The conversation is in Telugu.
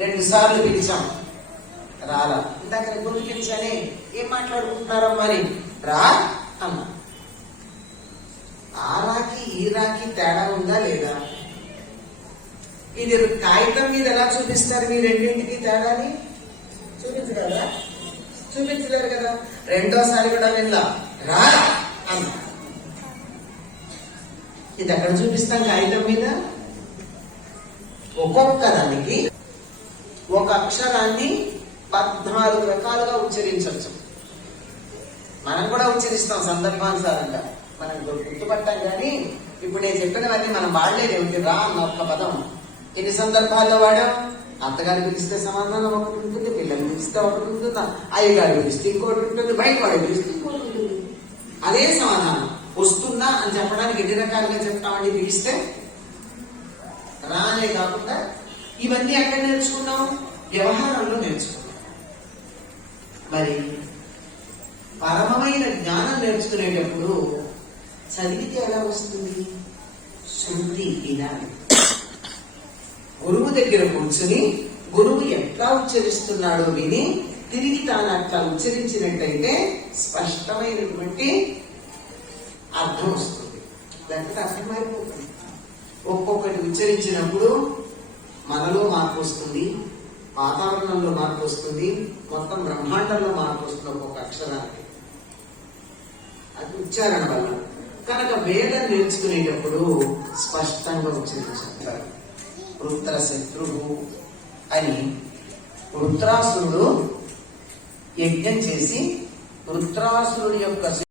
రెండు సార్లు పిలిచాం. రాలా. ఇందాక నేను పిలిచానే ఏం మాట్లాడుకుంటున్నారో మరి? రా అన్నా. ఆ రాకి ఈ రాకి తేడా ఉందా లేదా? ఇది కాగితం మీద ఎలా చూపిస్తారు మీ రెండింటికి తేడాని? చూపించగలరా? చూపించలేరు కదా. రెండోసారి కూడా విన్నా రా అన్న. ఇది ఎక్కడ చూపిస్తాం కాగితం మీద? ఒక్కొక్క దానికి. అక్షరాన్ని పద్నాలుగు రకాలుగా ఉచ్చరించవచ్చు. మనం కూడా ఉచ్చరిస్తాం సందర్భానుసారంగా. మనం గుర్తుపట్టాం కానీ ఇప్పుడు నేను చెప్పినవన్నీ మనం వాడలేదు. ఏమిటి? రా అన్న ఒక్క పదం. ఎన్ని సందర్భాల్లో వాడాం? అత్తగారు పిలిస్తే సమాధానం ఒకటి ఉంటుంది పిల్లలు పిలిస్తే ఒకటి ఉంటుంది? అయ్యగారు పిలిస్తే ఇంకోటి ఉంటుంది బయట వాడు పిలిస్తే ఇంకోటి ఉంటుంది. అదే సమాధానం. వస్తుందా అని చెప్పడానికి ఎన్ని రకాలుగా చెప్తామండి? పిలిస్తే రానే కాకుండా ఇవన్నీ ఎక్కడ నేర్చుకున్నాం? వ్యవహారంలో నేర్చుకున్నాం మరి పరమమైన జ్ఞానం నేర్చుకునేటప్పుడు చదివితే ఎలా వస్తుంది? శుద్ధి వినాలి. గురువు దగ్గర కూర్చుని గురువు ఎట్లా ఉచ్చరిస్తున్నాడో విని తిరిగి తాను అట్లా ఉచ్చరించినట్టయితే స్పష్టమైనటువంటి అర్థం వస్తుంది. లేకపోతే అర్థమైపోతుంది. ఒక్కొక్కటి ఉచ్చరించినప్పుడు మనలో మార్పు వస్తుంది. వాతావరణంలో మార్పు వస్తుంది మొత్తం బ్రహ్మాండంలో మార్పు వస్తుంది ఒక్కొక్క అక్షరానికి. అది ఉచ్చారణ వల్ల. కనుక వేదం నేర్చుకునేటప్పుడు స్పష్టంగా ఉచ్చరించారు వృత్ర శత్రువు అని వృత్రాసురుడు యజ్ఞం చేసి వృత్రాసురుడి యొక్క